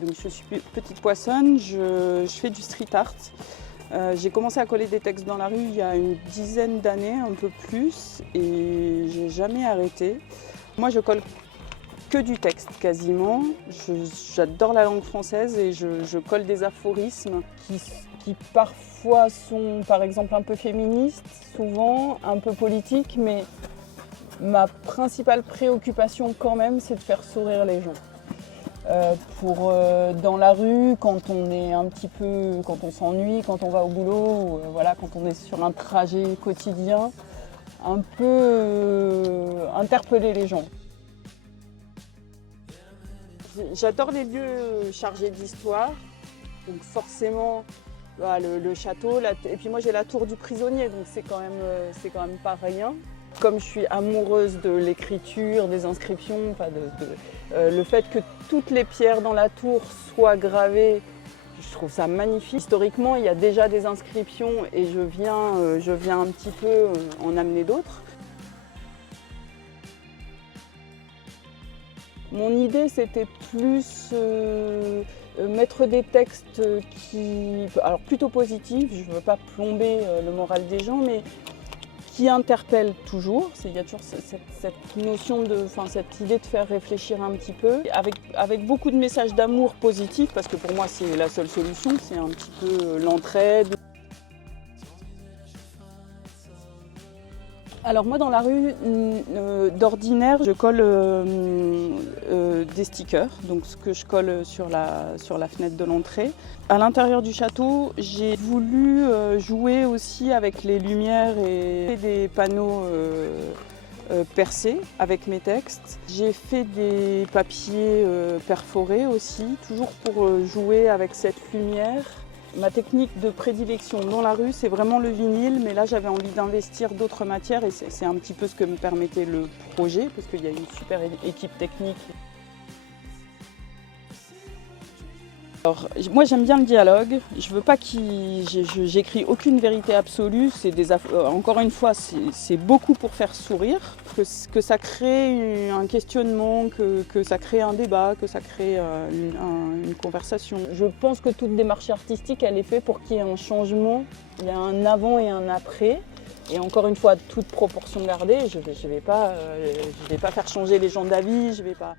Donc, je suis petite poissonne, je fais du street art. J'ai commencé à coller des textes dans la rue il y a une dizaine d'années, un peu plus, et j'ai jamais arrêté. Moi, je colle que du texte quasiment. J'adore la langue française et je colle des aphorismes qui parfois sont par exemple un peu féministes, souvent un peu politiques, mais ma principale préoccupation quand même, c'est de faire sourire les gens. Dans la rue, quand on est quand on s'ennuie, quand on va au boulot, quand on est sur un trajet quotidien, un peu interpeller les gens. J'adore les lieux chargés d'histoire, donc forcément le château, et puis moi j'ai la tour du prisonnier, donc c'est quand même pas rien. Comme je suis amoureuse de l'écriture, des inscriptions, le fait que toutes les pierres dans la tour soient gravées, je trouve ça magnifique. Historiquement, il y a déjà des inscriptions et je viens un petit peu en amener d'autres. Mon idée, c'était plus mettre des textes alors plutôt positifs, je ne veux pas plomber le moral des gens, mais qui interpelle toujours. Il y a toujours cette notion cette idée de faire réfléchir un petit peu, avec beaucoup de messages d'amour positifs, parce que pour moi c'est la seule solution, c'est un petit peu l'entraide. Alors moi dans la rue, d'ordinaire, je colle des stickers, donc ce que je colle sur la fenêtre de l'entrée. À l'intérieur du château, j'ai voulu jouer aussi avec les lumières et des panneaux percés avec mes textes. J'ai fait des papiers perforés aussi, toujours pour jouer avec cette lumière. Ma technique de prédilection dans la rue, c'est vraiment le vinyle, mais là j'avais envie d'investir d'autres matières et c'est un petit peu ce que me permettait le projet, parce qu'il y a une super équipe technique. Alors, moi j'aime bien le dialogue, je veux pas j'écris aucune vérité absolue, encore une fois c'est beaucoup pour faire sourire, que ça crée un questionnement, que ça crée un débat, que ça crée une conversation. Je pense que toute démarche artistique elle est faite pour qu'il y ait un changement, il y a un avant et un après. Et encore une fois, toute proportion gardée, je vais pas faire changer les gens d'avis, je vais pas...